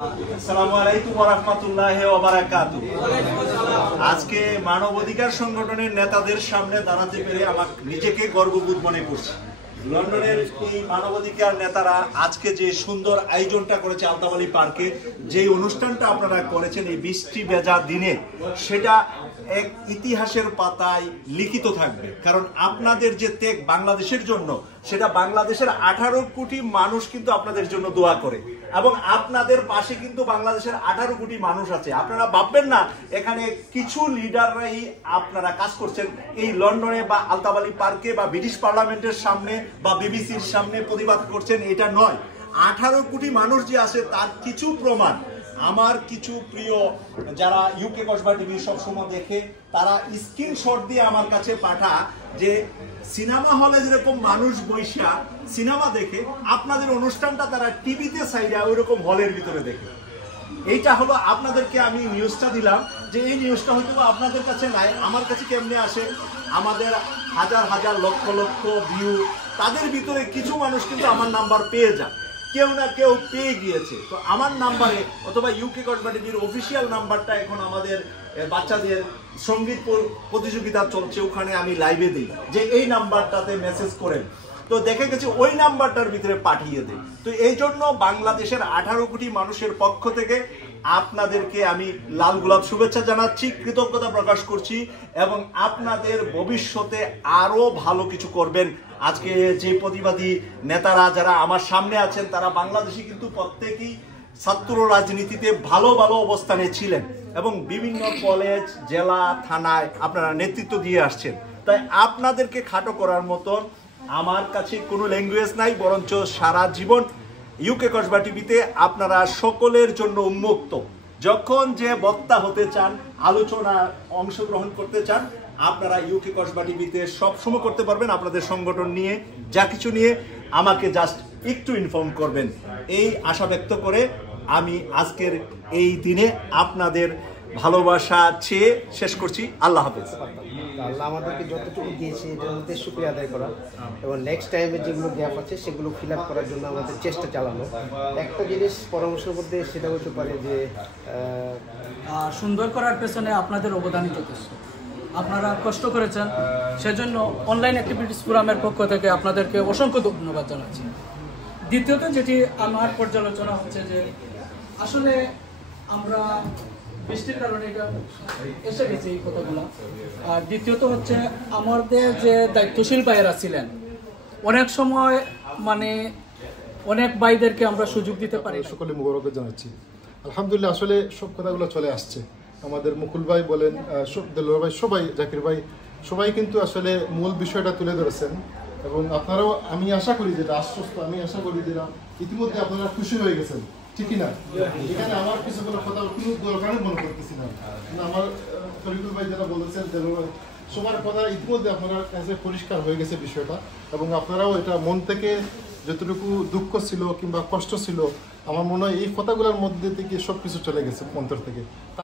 আসসালামু আলাইকুম ওয়া রাহমাতুল্লাহি ওয়া বারাকাতুহু। আজকে মানবাধিকার সংগঠনের নেতাদের সামনে দাঁড়াতে পেরে আমার নিজেকে গর্ববোধ মনে করছি। লন্ডনের এই মানবাধিকার নেতারা আজকে যে সুন্দর আয়োজনটা করেছে আলতাবালি পার্কে, যে অনুষ্ঠানটা আপনারা করেছেন এই বৃষ্টি ভেজা দিনে, সেটা এক ইতিহাসের পাতায় লিখিত থাকবে। কারণ আপনাদের যে ত্যাগ বাংলাদেশের জন্য, সেটা বাংলাদেশের 18 কোটি মানুষ কিন্তু আপনাদের জন্য দোয়া করে, এবং আপনাদের পাশে কিন্তু বাংলাদেশের 18 কোটি মানুষ আছে। আপনারা ভাববেন না এখানে কিছু লিডাররাই আপনারা কাজ করছেন এই লন্ডনে বা আলতাবালি পার্কে বা ব্রিটিশ পার্লামেন্টের সামনে বা বিবিসির সামনে প্রতিবাদ করছেন, এটা নয়। 18 কোটি মানুষ যে আছে তার কিছু প্রমাণ আমার কিছু প্রিয় যারা ইউকে কসবা টিভি সবসময় দেখে, তারা স্ক্রিনশট দিয়ে আমার কাছে পাঠা যে সিনেমা হলে যেরকম মানুষ বৈশা সিনেমা দেখে, আপনাদের অনুষ্ঠানটা তারা টিভিতে সাইডা ওই রকম হলের ভিতরে দেখে। এইটা হলো আপনাদেরকে আমি নিউজটা দিলাম, যে এই নিউজটা হয়তো আপনাদের কাছে নাই, আমার কাছে কেমনে আসে। আমাদের হাজার হাজার লক্ষ লক্ষ ভিউ, তাদের ভিতরে কিছু মানুষ কিন্তু আমার নাম্বার পেয়ে যায়, কেউ না কেউ পেয়ে গিয়েছে। তো আমার নাম্বারে অথবা ইউকে কসবা টিভির অফিসিয়াল নাম্বারটা এখন আমাদের বাচ্চাদের সঙ্গীত প্রতিযোগিতা চলছে, ওখানে আমি লাইভে দিই যে এই নাম্বারটাতে মেসেজ করেন। তো দেখে গেছে ওই নাম্বারটার ভিতরে পাঠিয়ে দেয়। তো এই জন্য বাংলাদেশের 18 কোটি মানুষের পক্ষ থেকে আপনাদেরকে আমি লাল গোলাপ শুভেচ্ছা জানাচ্ছি, কৃতজ্ঞতা প্রকাশ করছি, এবং আপনাদের ভবিষ্যতে আরো ভালো কিছু করবেন। আজকে যে প্রতিবাদী নেতারা যারা আমার সামনে আছেন, তারা বাংলাদেশি কিন্তু প্রত্যেকেই ছাত্র রাজনীতিতে ভালো ভালো অবস্থানে ছিলেন, এবং বিভিন্ন কলেজ, জেলা, থানায় আপনারা নেতৃত্ব দিয়ে আসছেন। তাই আপনাদেরকে খাটো করার মতন আমার কাছে কোনো ল্যাঙ্গুয়েজ নাই, বরঞ্চ সারা জীবন ইউকে কসবা টিভিতে আপনারা সকলের জন্য উন্মুক্ত। যখন যে বক্তা হতে চান, আলোচনা অংশগ্রহণ করতে চান, আপনারা ইউকে কসবা টিভিতে সবসময় করতে পারবেন। আপনাদের সংগঠন নিয়ে যা কিছু নিয়ে আমাকে জাস্ট একটু ইনফর্ম করবেন, এই আশা ব্যক্ত করে আমি আজকের এই দিনে আপনাদের ভালোবাসা চেয়ে শেষ করছি। আল্লাহ হাফেজ। আল্লাহ আমাদেরকে যতটুকু দিয়েছে এটার মধ্যে শুকরিয়া আদায় করা, এবং নেক্সট টাইমে যেগুলো গ্যাপ আছে সেগুলো ফিল আপ করার জন্য আমাদের চেষ্টা চালানো। একটা জিনিস পরামর্শের মধ্যে সেটা হতে পারে যে সুন্দর করার পেছনে আপনাদের অবদানই যথেষ্ট। আপনারা কষ্ট করেছেন, সেজন্য অনলাইন অ্যাক্টিভিটিস ফোরামের পক্ষ থেকে আপনাদেরকে অসংখ্য ধন্যবাদ জানাচ্ছি। দ্বিতীয়ত যেটি আমার পর্যালোচনা হচ্ছে যে আসলে আমরা বৃষ্টির কারণে এটা এসে গেছে এই কথাগুলো। আর দ্বিতীয়ত হচ্ছে আমাদের যে দায়িত্বশীল ভাইয়েরা ছিলেন, অনেক সময় মানে অনেক ভাইদেরকে আমরা সুযোগ দিতে পারি। সকলে মুবারক জানাচ্ছি। আলহামদুলিল্লাহ, আসলে সব কথাগুলো চলে আসছে। আমাদের মুকুল ভাই বলেন, দেলোয়ার ভাই, সবাই, জাকির ভাই, সবাই কিন্তু আসলে মূল বিষয়টা তুলে ধরেছেন, এবং আপনারাও আমি আশা করি যেটা আশ্বস্ত, আমি আশা করি যেটা ইতিমধ্যে আপনারা খুশি হয়ে গেছেন, ঠিকই না? এখানে আমার কিছু কোনো কথা কোনো দরকারই মনে করতেছি না। আমার তরিকুল ভাই যারা বলেছেন, সবার কথা ইতিমধ্যে আপনার কাছে পরিষ্কার হয়ে গেছে বিষয়টা, এবং আপনারাও এটা মন থেকে যতটুকু দুঃখ ছিল কিংবা কষ্ট ছিল, আমার মনে হয় এই কথাগুলোর মধ্যে থেকে সব কিছু চলে গেছে অন্তর থেকে।